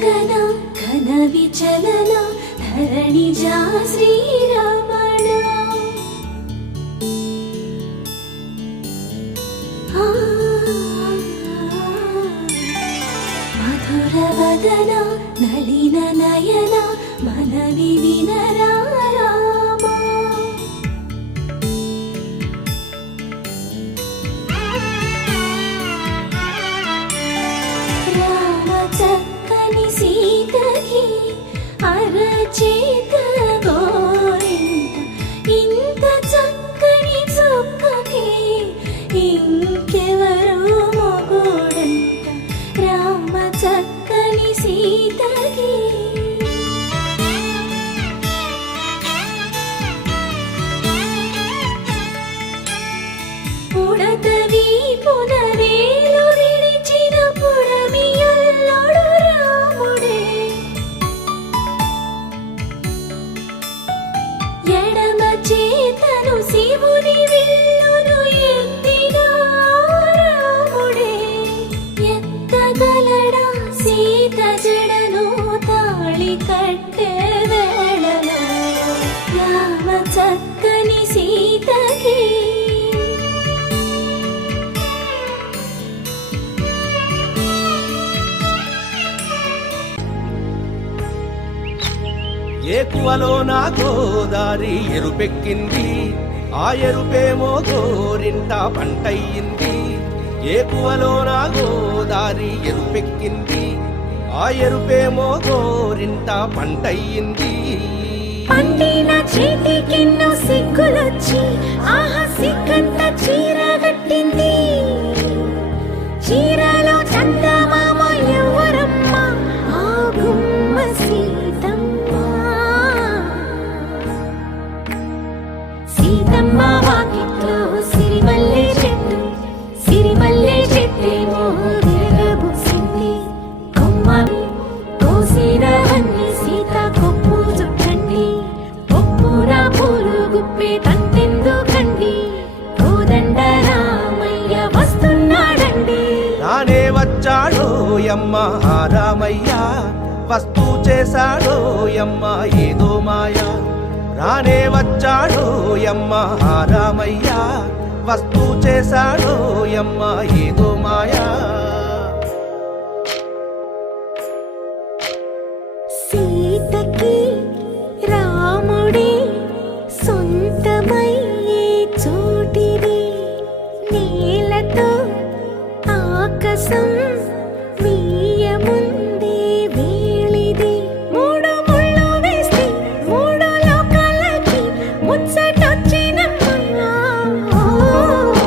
గగన ఘన విచలన ధరణిజా శ్రీరమణ మధుర వదన నళిన నయన మనవి వినరా అరచేత గోరింట ఇంత చక్కని చుక్కకి ఇంకెవరు మొగుడంట రామ చక్కని సీతకి పుడతవి పునరేలు విడిచిన పుడమియల్లోడు రాముడే ఎడమ చేతను శివుని విల్లును ఎత్తిన రాముడే ఎత్తగలడా సీత జడను తాళి కట్టే వేళలో రామ చక్కని సీతకి ఏకువలో నా గోదారి ఎరుపెక్కింది ఆ ఎరుపేమో గోరింట పంటయ్యింది ఏకువలో నా గోదారి ఎరుపెక్కింది ఆ ఎరుపేమో గోరింట పంటయ్యింది పండిన చేతికెన్నో సిగ్గులొచ్చి ఆహా సిగ్గంత చీర కట్టింది చీరలో చందమామ ఎవరమ్మ ఆ గుమ్మ సీతమ్మ వాకిట్లో సిరిమల్లె చెట్టేమో విరగబూసింది కొమ్మని కోసినవన్నీ సీత కొప్పు చుట్టండి కొప్పున పూలు గుప్పే తంతెందుకండి కోదండ రామయ్య వస్తున్నాడండి రానే వచ్చాడో యమ్మ రామయ్య వస్తూ చేశాడో యమ్మ ఏదో మాయా రానే వచ్చాడో యమ్మ రామయ్య వస్తూ చేశాడో యమ్మ ఏదో మాయా సీతకి రాముడే సొంతమయ్యే చోటిది నేలతో ఆకాశం వీయముందే వేళిది మూడు ముళ్ళు వేస్తే మూడు లోకాలకి ముచ్చ